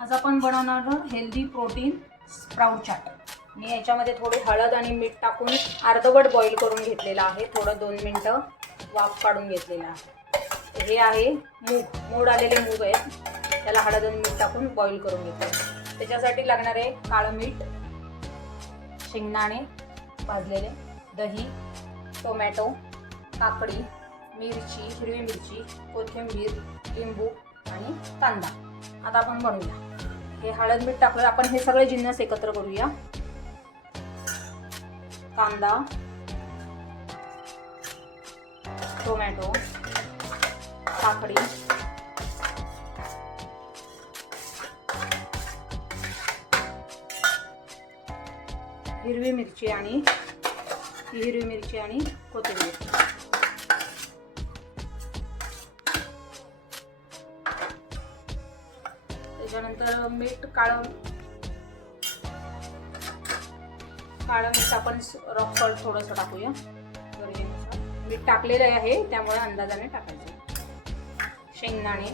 आज आपण बनवणार हेल्दी प्रोटीन स्प्राउट चाट। मी याच्यामध्ये थोडी हळद आणि मीठ टाकून अर्धवट बॉईल करून घेतलेला आहे। थोडं 2 मिनिटं वाफ काढून घेतलेला आहे। हे आहे मोड आलेले मूग आहेत, त्याला हळद आणि मीठ टाकून बॉईल करून घेतले। त्याच्यासाठी लागणारे काळं मीठ, शेंगदाणे भाजलेले, दही, टोमॅटो, काकडी, मिरची, हिरवी मिरची, कोथिंबीर, लिंबू आणि कांदा। आता आपण बनवूया। हे हळद मीठ टाकलं, आपण हे सगळे जिन्नस एकत्र करूया। कांदा, टोमॅटो, काकडी, हिरवी मिरची आणि कोथिंबीर। त्याच्यानंतर मीठ, काळं मीठ आपण रॉक सॉल्ट थोडंसं टाकूया गरजेनुसार। मीठ टाकलेलं आहे त्यामुळे अंदाजाने टाकायचं। शेंगदाणे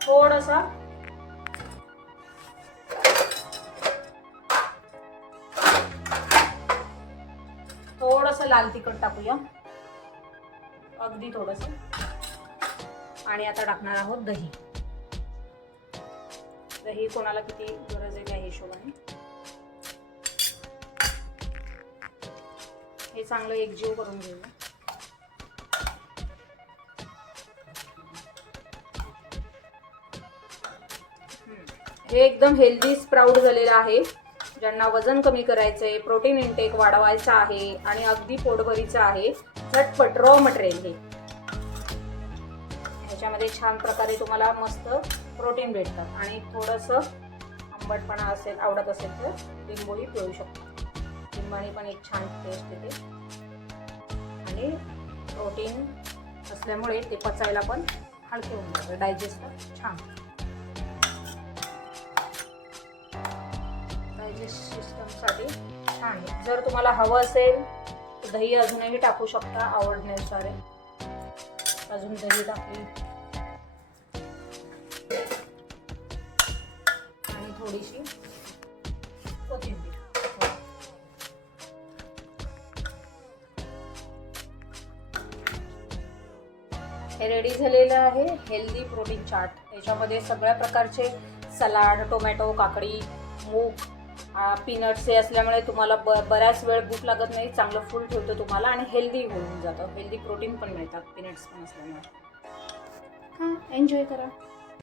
थोडंसं लाल तिखट टाकूया, अगदी थोडंसं। आणि आता टाकणार आहोत दही। दही कोणाला किती गरज आहे त्या हिशोबाने हे चांगलं एकजीव करून घेऊया। हे एकदम हेल्दी स्प्राउट झालेलं आहे। ज्यांना वजन कमी करायचंय, प्रोटीन इंटेक वाढवायचा आहे आणि अगदी पोटभरीचं आहे, झटपट रॉ मटेरियल हे। ह्याच्यामध्ये छान प्रकारे तुम्हाला मस्त प्रोटीन भेटतात आणि थोडंसं आंबटपणा असेल, आवडत असेल तर लिंबूही पिळू शकता। लिंबाने पण एक छान टेस्ट येते आणि प्रोटीन असल्यामुळे ते पचायला पण हलके होऊन जातं, डायजेस्ट छान, डायजेस्ट सिस्टमसाठी छान आहे। जर तुम्हाला हवं असेल तर दही अजूनही टाकू शकता आवडण्यानुसार। अजून दही टाकली आणि थोडीशी कोथिंबीर। हे रेडी झालेलं आहे हेल्दी प्रोटीन चाट। याच्यामध्ये सगळ्या प्रकारचे सलाड, टोमॅटो, काकडी, मूग, पीनट्स हे असल्यामुळे तुम्हाला बऱ्याच वेळ भूक लागत नाही, चांगलं फुल ठेवतं तुम्हाला आणि हेल्दी होऊन जातं। हेल्दी प्रोटीन पण मिळतात पीनट्स पण असल्यामुळे। एन्जॉय करा।